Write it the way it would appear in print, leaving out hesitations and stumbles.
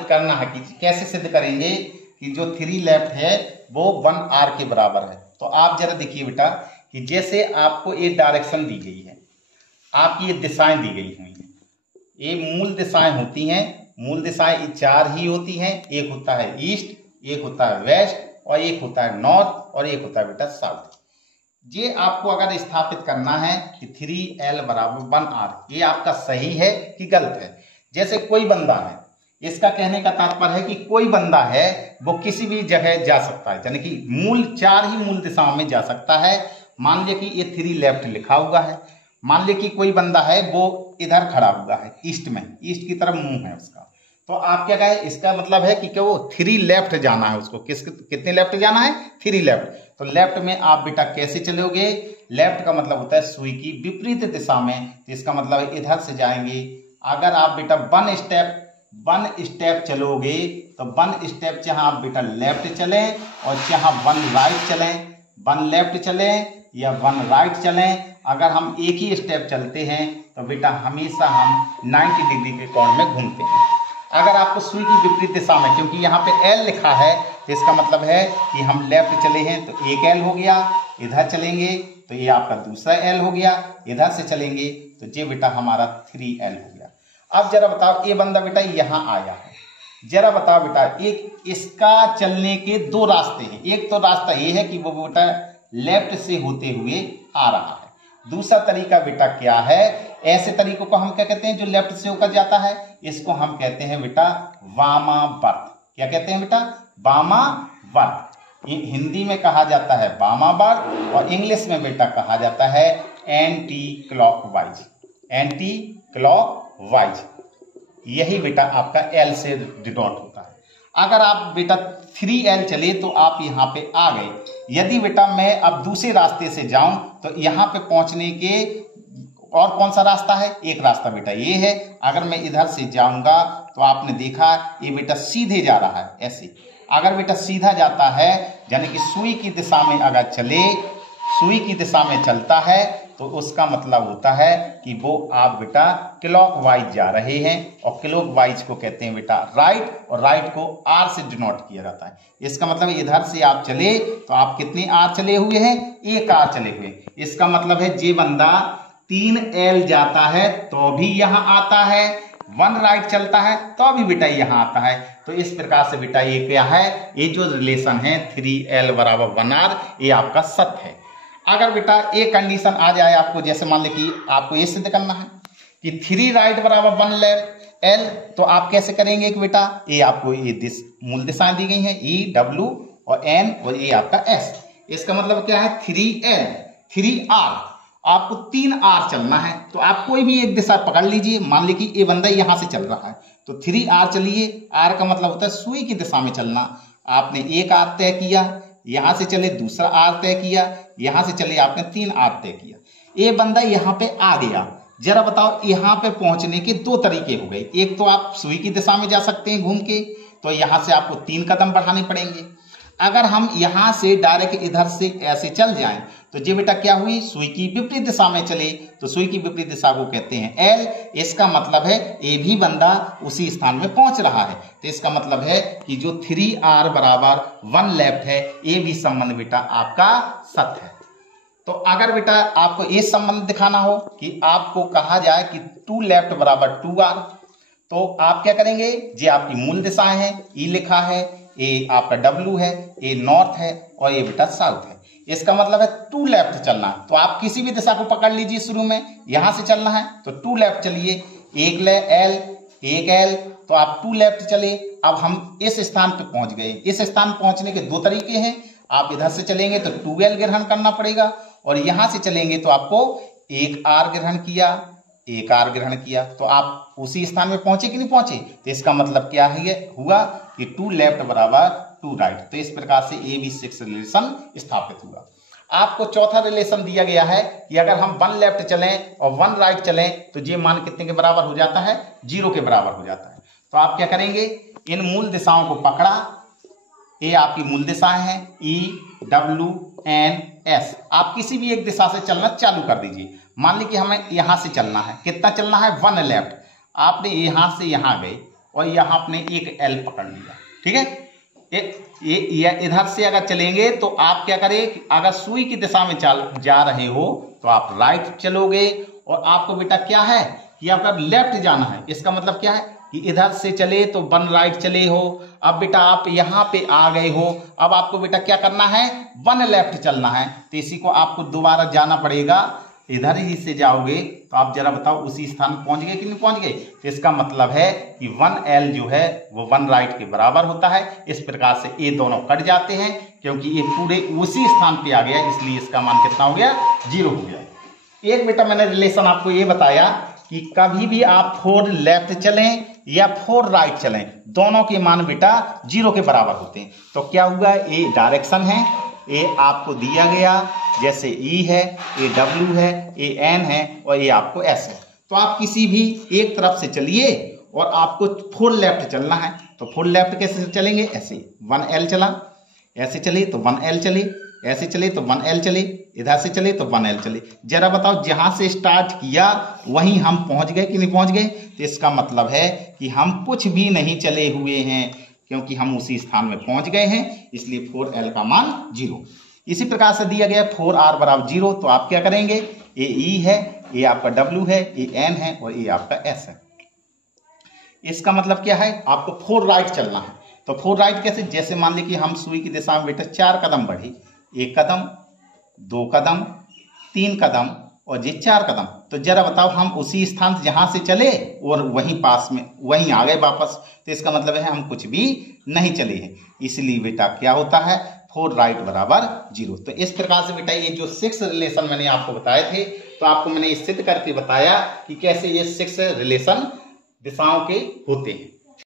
करना है कि कैसे सिद्ध करेंगे कि जो 3 लेफ्ट है वो 1 आर के बराबर है। तो आप जरा देखिए बेटा कि जैसे आपको एक डायरेक्शन दी गई है, आपकी ये दिशाएं दी गई हुई हैं, ये मूल दिशाएं होती हैं। मूल दिशाएं 4 ही होती हैं। एक होता है ईस्ट, एक होता है वेस्ट और एक होता है नॉर्थ और एक होता है बेटा साउथ। ये आपको अगर स्थापित करना है कि 3L बराबर 1R, ये आपका सही है कि गलत है। जैसे कोई बंदा है, इसका कहने का तात्पर्य है कि कोई बंदा है वो किसी भी जगह जा सकता है, यानी कि मूल 4 ही मूल दिशाओं में जा सकता है। मान लिया कि ये 3 लेफ्ट लिखा हुआ है। मान लिया कि कोई बंदा है वो इधर खड़ा हुआ है ईस्ट में, ईस्ट की तरफ मुंह है उसका, तो आप क्या कहें, इसका मतलब है कि क्या वो 3 लेफ्ट जाना है उसको। कितने लेफ्ट जाना है? 3 लेफ्ट। तो लेफ्ट में आप बेटा कैसे चलोगे? लेफ्ट का मतलब होता है सुई की विपरीत दिशा में, तो इसका मतलब है इधर से जाएंगे। अगर आप बेटा 1 स्टेप चलोगे तो 1 स्टेप जहां आप बेटा लेफ्ट चलें और जहां 1 राइट चलें, 1 लेफ्ट चलें या 1 राइट चलें, अगर हम एक ही स्टेप चलते हैं तो बेटा हमेशा हम 90 डिग्री के कोण में घूमते हैं। अगर आपको सुई की विपरीत दिशा में, क्योंकि यहाँ पे L लिखा है तो इसका मतलब है कि हम लेफ्ट चले हैं तो एक L हो गया, इधर चलेंगे तो ये आपका दूसरा L हो गया, इधर से चलेंगे तो ये बेटा हमारा 3L हो गया। अब जरा बताओ, ये बंदा बेटा यहाँ आया है, जरा बताओ बेटा, एक इसका चलने के 2 रास्ते हैं। एक तो रास्ता ये है कि वो बेटा लेफ्ट से होते हुए आ रहा है। दूसरा तरीका बेटा क्या है? ऐसे तरीकों को हम क्या कहते हैं जो लेफ्ट से होकर जाता है? इसको हम कहते हैं बेटा वामावर्त। क्या कहते हैं बेटा? वामावर्त। हिंदी में कहा जाता है वामावर्त और इंग्लिश में बेटा कहा जाता है एंटी क्लॉकवाइज। एंटी क्लॉकवाइज, यही बेटा आपका L से डिनोट होता है। अगर आप बेटा 3L चले तो आप यहाँ पे आ गए। यदि बेटा मैं अब दूसरे रास्ते से जाऊं तो यहाँ पे पहुंचने के और कौन सा रास्ता है? एक रास्ता बेटा ये है। अगर मैं इधर से जाऊंगा तो आपने देखा ये बेटा सीधे जा रहा है ऐसे। अगर बेटा सीधा जाता है यानी कि सुई की दिशा में अगर चले, सुई की दिशा में चलता है तो उसका मतलब होता है कि वो आप बेटा क्लॉकवाइज जा रहे हैं। और क्लॉकवाइज को कहते हैं बेटा राइट, और राइट को R से डिनोट किया जाता है। इसका मतलब इधर से आप चले तो आप कितने R चले हुए हैं? 1 R चले हुए। इसका मतलब है जे बंदा 3L जाता है तो भी यहाँ आता है, 1 राइट चलता है तो भी बेटा यहाँ आता है। तो इस प्रकार से बेटा ये क्या है? ये जो रिलेशन है 3L बराबर 1R, ये आपका सत्य है। अगर बेटा एक कंडीशन आ जाए आपको, जैसे मान लीजिए कि आपको ये सिद्ध करना है कि 3 राइट बराबर 1 L, तो आप कैसे करेंगे कि बेटा ये आपको ये मूल दिशाएं दी गई हैं E, W और N और ये आपका S। इसका मतलब क्या है? 3L 3R, आपको 3R चलना है। तो आप कोई भी एक दिशा पकड़ लीजिए। मान लीजिए कि ये बंदा यहाँ से चल रहा है तो 3R चलिए। R का मतलब होता है सुई की दिशा में चलना। आपने एक R तय किया, यहां से चले दूसरा R तय किया, यहां से चले आपने 3R तय किया। ये बंदा यहाँ पे आ गया। जरा बताओ, यहाँ पे पहुंचने के 2 तरीके हो गए। एक तो आप सुई की दिशा में जा सकते हैं घूम के, तो यहां से आपको 3 कदम बढ़ाने पड़ेंगे। अगर हम यहां से डायरेक्ट इधर से ऐसे चल जाएं तो ये बेटा क्या हुई? सुई की विपरीत दिशा में चले, तो सुई की विपरीत दिशा को कहते हैं L। इसका मतलब है ये भी बंदा उसी स्थान में पहुंच रहा है। तो इसका मतलब है कि जो 3R बराबर 1 लेफ्ट है, ये भी संबंध बेटा आपका सत्य है। तो अगर बेटा आपको ये संबंध दिखाना हो कि आपको कहा जाए कि 2 लेफ्ट बराबर 2R, तो आप क्या करेंगे? ये आपकी मूल दिशाएं हैं, E लिखा है, ये आपका W है, ये नॉर्थ है और ये बेटा साउथ है। इसका मतलब है 2 लेफ्ट चलना। तो आप किसी भी दिशा को पकड़ लीजिए। शुरू में यहां से चलना है तो 2 लेफ्ट चलिए, एक L, तो आप 2 लेफ्ट चले। अब हम इस स्थान पे पहुंच गए। इस स्थान पहुंचने के 2 तरीके हैं। आप इधर से चलेंगे तो 2L ग्रहण करना पड़ेगा, और यहां से चलेंगे तो आपको एक R ग्रहण किया, एक R ग्रहण किया, तो आप उसी स्थान में पहुंचे कि नहीं पहुंचे? तो इसका मतलब क्या है हुआ कि 2 लेफ्ट बराबर 2 राइट। तो इस प्रकार से AB6 रिलेशन स्थापित हुआ। आपको चौथा रिलेशन दिया गया है कि अगर हम 1 लेफ्ट चलें और 1 राइट चलें तो ये मान कितने के बराबर हो जाता है? 0 के बराबर हो जाता है। तो आप क्या करेंगे? इन मूल दिशाओं को पकड़ा, ये आपकी मूल दिशाएं हैं E, W, N, S। आप किसी भी एक दिशा से चलना चालू कर दीजिए। मान लीजिए हमें यहां से चलना है, कितना चलना है? 1 लेफ्ट। आपने यहां से यहां गए, और यहाँ आपने एक एल पकड़ लिया, ठीक है। ये इधर से अगर चलेंगे तो आप क्या करें, अगर सुई की दिशा में जा रहे हो तो आप राइट चलोगे, और आपको बेटा क्या है कि आपका लेफ्ट जाना है। इसका मतलब क्या है कि इधर से चले तो 1 राइट चले हो। अब बेटा आप यहाँ पे आ गए हो, अब आपको बेटा क्या करना है, 1 लेफ्ट चलना है। तो इसी को आपको दोबारा जाना पड़ेगा, इधर ही से जाओगे तो आप जरा बताओ उसी स्थान पहुंच गए कि नहीं पहुंच गए। तो इसका मतलब है कि 1L जो है वो 1 राइट के बराबर होता है। इस प्रकार से ये दोनों कट जाते हैं, क्योंकि ये पूरे उसी स्थान पे आ गया, इसलिए इसका मान कितना हो गया, 0 हो गया। एक बेटा मैंने रिलेशन आपको ये बताया कि कभी भी आप 4 लेफ्ट चलें या 4 राइट चलें, दोनों के मान बेटा 0 के बराबर होते हैं। तो क्या हुआ, ये डायरेक्शन है, ये आपको दिया गया, जैसे E है, ये W है, ये N है और ये आपको S है। तो आप किसी भी एक तरफ से चलिए और आपको 4 लेफ्ट चलना है। तो 4 लेफ्ट कैसे चलेंगे, ऐसे 1L चला, ऐसे चले तो 1L चले, ऐसे चले तो 1L चले, इधर से चले तो 1L चले। जरा बताओ जहां से स्टार्ट किया वहीं हम पहुंच गए कि नहीं पहुंच गए। तो इसका मतलब है कि हम कुछ भी नहीं चले हुए हैं, क्योंकि हम उसी स्थान में पहुंच गए हैं, इसलिए 4L का मान 0। इसी प्रकार से दिया गया 4R बराबर 0, तो आप क्या करेंगे, ये E है, ये आपका W है, ये N है और ये आपका S है। इसका मतलब क्या है, आपको 4 राइट चलना है। तो 4 राइट कैसे, जैसे मान लीजिए कि हम सुई की दिशा में बेटा 4 कदम बढ़े, 1 कदम, 2 कदम, 3 कदम और ये 4 कदम। तो जरा बताओ हम उसी स्थान से जहां से चले और वहीं पास में वहीं आ गए वापस। तो इसका मतलब है हम कुछ भी नहीं चले हैं, इसलिए बेटा क्या होता है, 4 राइट बराबर 0। तो इस प्रकार से बेटा ये जो 6 रिलेशन मैंने आपको बताए थे, तो आपको मैंने सिद्ध करके बताया कि कैसे ये 6 रिलेशन दिशाओं के होते हैं।